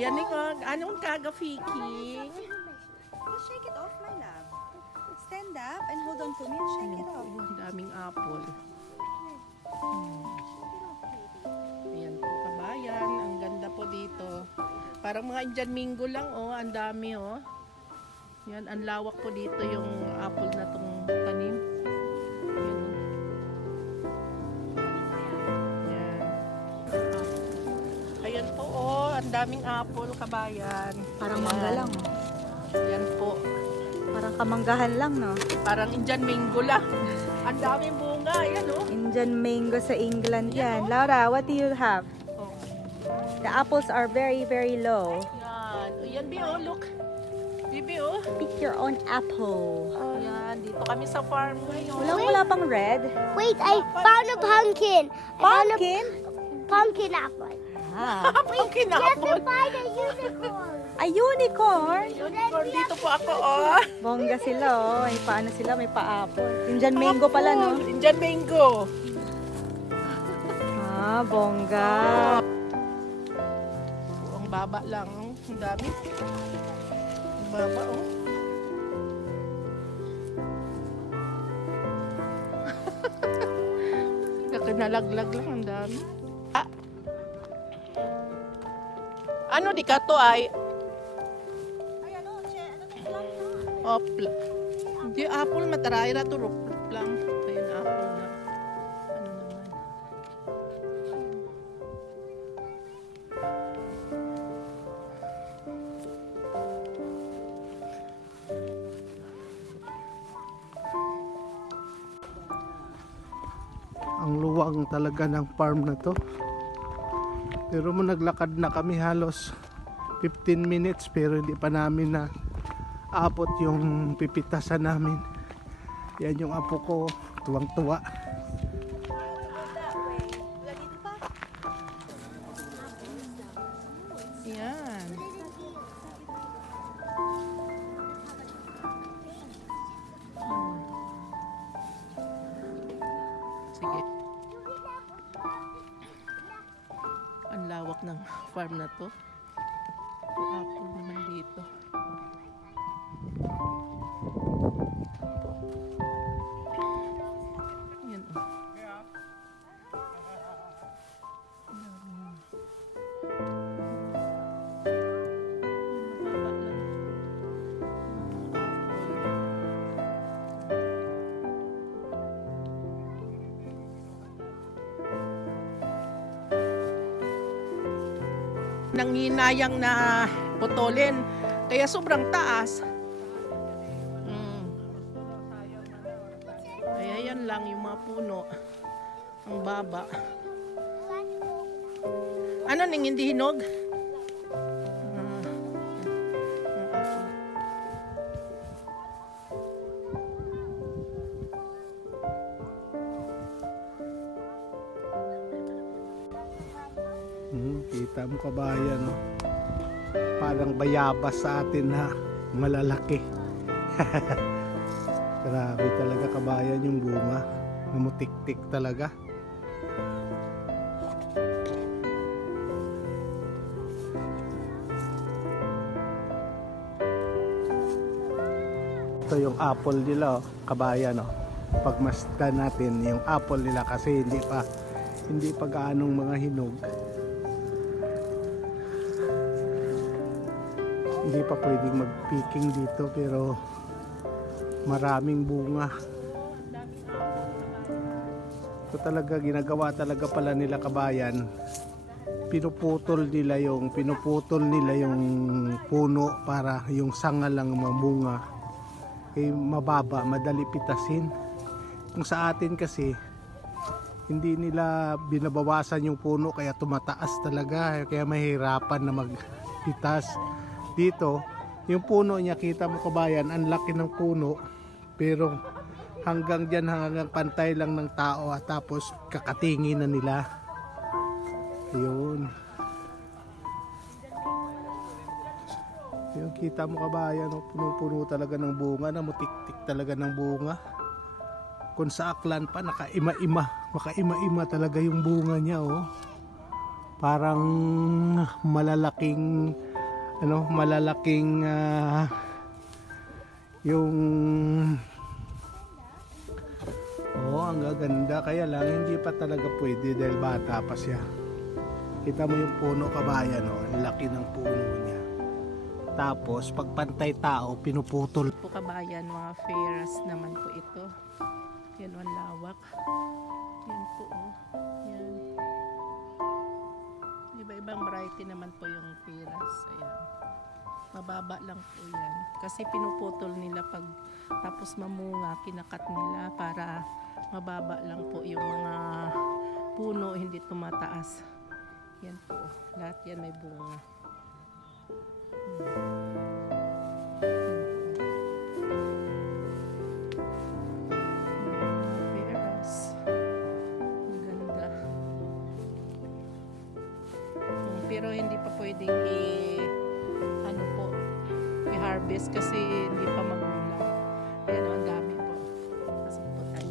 Ayan ni anong kagafiking? Just shake it off, my love. Stand up and hold on to me and shake it off. Ang daming apple. Ayan po kabayan, ang ganda po dito. Parang mga Indian Mingo lang oh, ang dami oh. Yan, ang lawak po dito yung apple na tong tanim. Ayan, oh. Yan. Ayan po oh, ang daming apple kabayan. Parang Ayan. mangga lang. Yan po. Parang kamanggahan lang, no? Parang Indian Mingo lang. Ang daming bunga, ayan oh. Indian mango sa England yan. Laura, what do you have? Oh. The apples are very, very low. Yan. Ayan, Bi, oh, look. Bibi, oh. Pick your own apple. Ayan, dito kami sa farm ngayon. Wala pang red. Wait, I found a pumpkin. Pumpkin? Pumpkin apple. Ah. Pumpkin You have to apple. find a unicorn. A unicorn? Unicorn, dito po ako, oh. Bongga sila, oh. May paano sila, may pa-apple. Indian mango pala, no? Indian Mango. Ah, bongga. Oh, ang baba lang. Ang dami. Ang baba, oh. Nakinalaglag lang, ang dami. Ah. Ano di ka to ay? Opla. Di apple mataray ra to lang. Ayun apple na. Ano naman? Ang luwang talaga ng farm na to. Pero naglakad na kami halos 15 minutes pero hindi pa namin na abot yung pipitasan namin. Yan yung apo ko, tuwang-tuwa. Yan. Sige. Ang lawak ng farm na to. Apple naman dito. Yan oh. Mababa lang. Nanginayang na putulin kaya sobrang taas. Kaya yan lang yung mga puno ang baba. Ano ning hindi hinog? Kita mo kabayan, no? Parang bayabas sa atin na malalaki. Grabe talaga kabayan yung bunga. Namutik-tik talaga. Ito yung apple nila, oh, kabayan, no? Pagmasdan natin yung apple nila kasi hindi pa gaanong mga hinog. Hindi pa pwedeng mag-picking dito pero maraming bunga. Ito talaga ginagawa talaga pala nila kabayan. Pinuputol nila yung puno para yung sanga lang mamunga. Mababa, madali pitasin. Kung sa atin kasi hindi nila binabawasan yung puno kaya tumataas talaga kaya mahirapan na magpitas. Dito, yung puno niya, kita mo kabayan, ang laki ng puno pero hanggang pantay lang ng tao at tapos kakatingin na nila. Yun. Yung kita mo kabayan, puno-puno talaga ng bunga, namutik-tik talaga ng bunga. Kung sa aklan pa, makaima-ima talaga yung bunga niya, oh. Parang malalaking malalaking yung ang gaganda, kaya lang hindi pa talaga pwede dahil bata pa siya. Kita mo yung puno, kabayan, ang laki ng puno niya. Tapos pag pantay tao, pinuputol. Po kabayan, mga feras naman po ito. Yan ang lawak. Yan po Yan. Iba-ibang variety naman po yung feras. Ayan. Mababa lang po yan. Kasi pinuputol nila pag tapos mamunga, kinakat nila para mababa lang po yung mga puno, hindi tumataas. Yan po. Lahat yan may bunga. Peras. Ang ganda. Pero hindi pa pwedeng i-harvest kasi hindi pa magulang. Ayan, ang dami po. Pasok po tayo.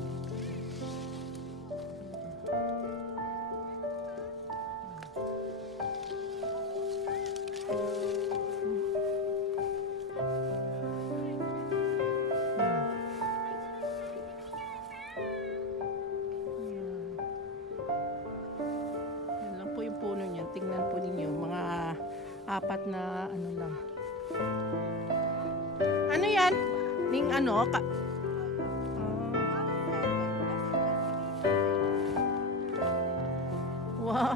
Yan lang po yung puno niya. Tingnan po ninyo. Mga apat na ano lang. Ano yan? Ning ano? Wow.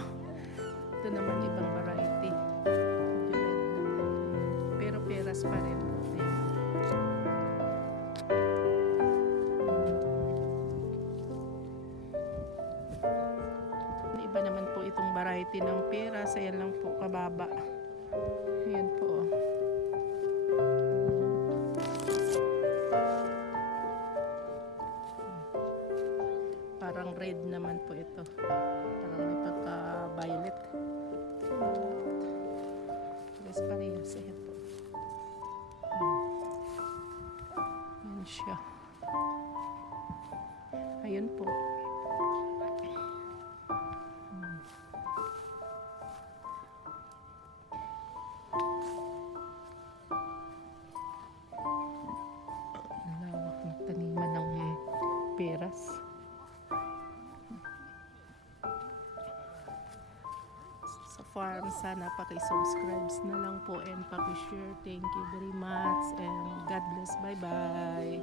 Ito naman ibang variety. Medyo red naman. Pero peras pa rin. Iba naman po itong variety ng peras. Ayan lang po kababa. Ayan po. Parang red naman po ito. Parang may pagka-violet. Yes, parehas. Ayan po. Ayan siya. Ayun po. Lawak ng taniman ng peras. Sa farm, sana paki-subscribe na lang po and paki-share. Thank you very much and God bless. Bye bye.